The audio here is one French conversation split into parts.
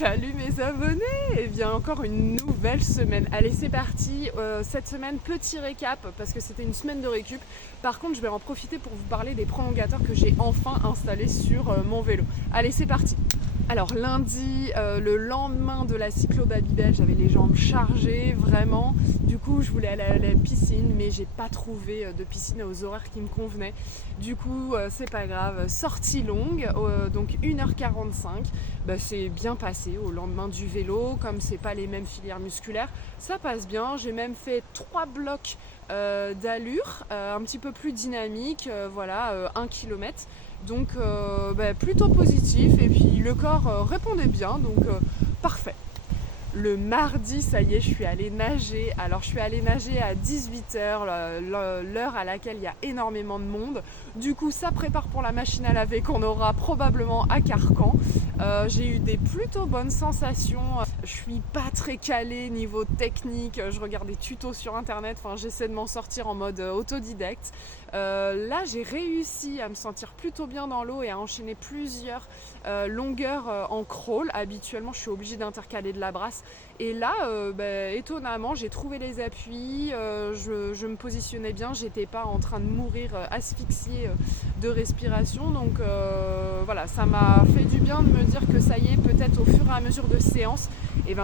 Salut mes abonnés. Et bien encore une nouvelle semaine. Allez, c'est parti. Cette semaine, petit récap parce que c'était une semaine de récup. Par contre, je vais en profiter pour vous parler des prolongateurs que j'ai enfin installés sur mon vélo. Allez, c'est parti. Alors lundi, le lendemain de la cyclo Babybel, j'avais les jambes chargées, vraiment. Du coup, je voulais aller à la piscine, mais j'ai pas trouvé de piscine aux horaires qui me convenaient. Du coup, c'est pas grave. Sortie longue, donc 1h45. C'est bien passé au lendemain du vélo. Comme c'est pas les mêmes filières musculaires, ça passe bien. J'ai même fait 3 blocs d'allure, un petit peu plus dynamique, 1 km. Donc plutôt positif et puis le corps répondait bien, donc parfait. Le mardi, ça y est, je suis allée nager. Alors je suis allée nager à 18h, l'heure à laquelle il y a énormément de monde. Du coup, ça prépare pour la machine à laver qu'on aura probablement à Carcan. J'ai eu des plutôt bonnes sensations. Je suis pas très calée niveau technique. Je regarde des tutos sur internet. J'essaie de m'en sortir en mode autodidacte. Là, j'ai réussi à me sentir plutôt bien dans l'eau et à enchaîner plusieurs longueurs en crawl. Habituellement, je suis obligée d'intercaler de la brasse. Et là, étonnamment, j'ai trouvé les appuis, je me positionnais bien, j'étais pas en train de mourir asphyxiée de respiration. Donc ça m'a fait du bien de me dire que ça y est, peut-être au fur et à mesure de séance,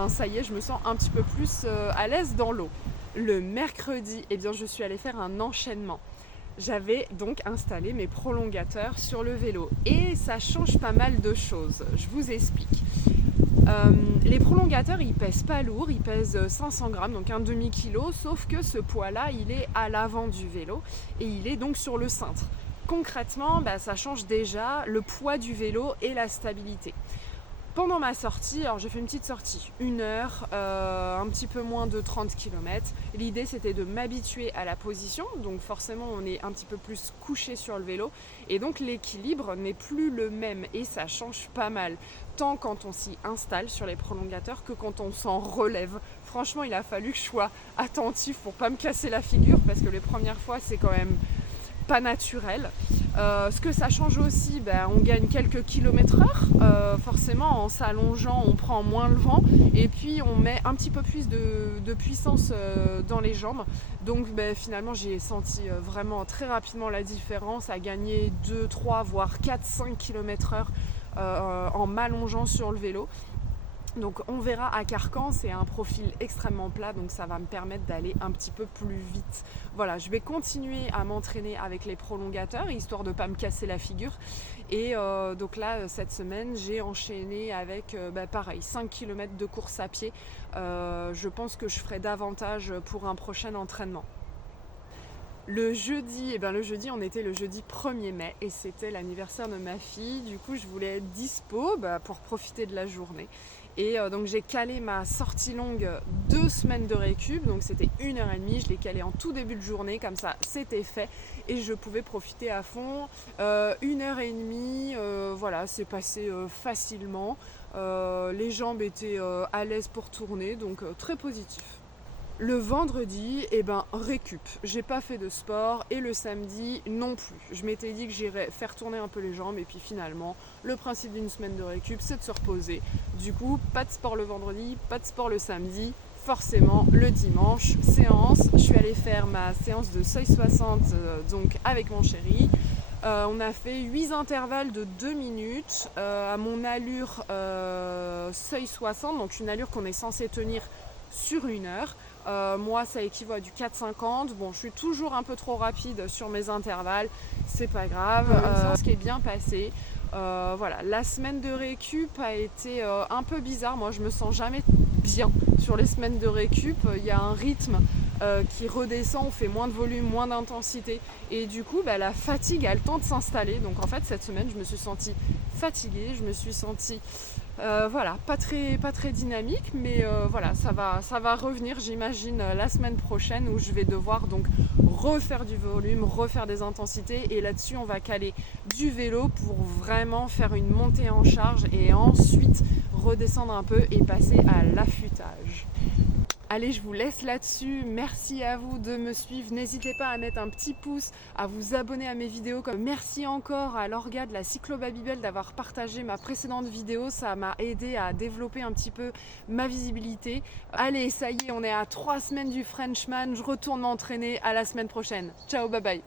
ça y est, je me sens un petit peu plus à l'aise dans l'eau. Le mercredi, je suis allée faire un enchaînement. J'avais donc installé mes prolongateurs sur le vélo et ça change pas mal de choses. Je vous explique. Les prolongateurs, ils pèsent pas lourd, ils pèsent 500 grammes, donc un demi-kilo, sauf que ce poids-là, il est à l'avant du vélo et il est donc sur le cintre. Concrètement, ça change déjà le poids du vélo et la stabilité. Pendant ma sortie, alors j'ai fait une petite sortie, 1 heure, un petit peu moins de 30 km. L'idée c'était de m'habituer à la position, donc forcément on est un petit peu plus couché sur le vélo et donc l'équilibre n'est plus le même et ça change pas mal, tant quand on s'y installe sur les prolongateurs que quand on s'en relève. Franchement, il a fallu que je sois attentif pour pas me casser la figure parce que les premières fois c'est quand même pas naturel. Ce que ça change aussi, on gagne quelques km/h. Forcément, en s'allongeant, on prend moins le vent et puis on met un petit peu plus de puissance dans les jambes. Donc finalement, j'ai senti vraiment très rapidement la différence à gagner 2, 3, voire 4, 5 km/h en m'allongeant sur le vélo. Donc on verra à Carcan, c'est un profil extrêmement plat, donc ça va me permettre d'aller un petit peu plus vite. Voilà, je vais continuer à m'entraîner avec les prolongateurs, histoire de ne pas me casser la figure. Et donc là, cette semaine, j'ai enchaîné avec pareil, 5 km de course à pied. Je pense que je ferai davantage pour un prochain entraînement. Le jeudi, on était le jeudi 1er mai et c'était l'anniversaire de ma fille. Du coup, je voulais être dispo pour profiter de la journée. Et donc j'ai calé ma sortie longue 2 semaines de récup, donc c'était 1h30, je l'ai calé en tout début de journée, comme ça c'était fait et je pouvais profiter à fond. 1h30, c'est passé facilement, les jambes étaient à l'aise pour tourner, donc très positif. Le vendredi, récup. J'ai pas fait de sport et le samedi non plus. Je m'étais dit que j'irais faire tourner un peu les jambes et puis finalement, le principe d'une semaine de récup, c'est de se reposer. Du coup, pas de sport le vendredi, pas de sport le samedi. Forcément, le dimanche, séance. Je suis allée faire ma séance de seuil 60 donc avec mon chéri. On a fait 8 intervalles de 2 minutes à mon allure seuil 60, donc une allure qu'on est censé tenir sur 1 heure. Moi, ça équivaut à du 4,50. Bon, je suis toujours un peu trop rapide sur mes intervalles, c'est pas grave. Ce qui est bien passé. La semaine de récup a été un peu bizarre. Moi, je me sens jamais bien sur les semaines de récup. Il y a un rythme qui redescend, on fait moins de volume, moins d'intensité. Et du coup, la fatigue a le temps de s'installer. Donc en fait, cette semaine, je me suis sentie fatiguée. Je me suis sentie pas très dynamique, mais ça va revenir, j'imagine, la semaine prochaine où je vais devoir donc refaire du volume, refaire des intensités et là-dessus on va caler du vélo pour vraiment faire une montée en charge et ensuite redescendre un peu et passer à l'affûtage. Allez, je vous laisse là-dessus. Merci à vous de me suivre. N'hésitez pas à mettre un petit pouce, à vous abonner à mes vidéos. Merci encore à l'orga de la Cyclobabybel d'avoir partagé ma précédente vidéo. Ça m'a aidé à développer un petit peu ma visibilité. Allez, ça y est, on est à 3 semaines du Frenchman. Je retourne m'entraîner. À la semaine prochaine. Ciao, bye bye.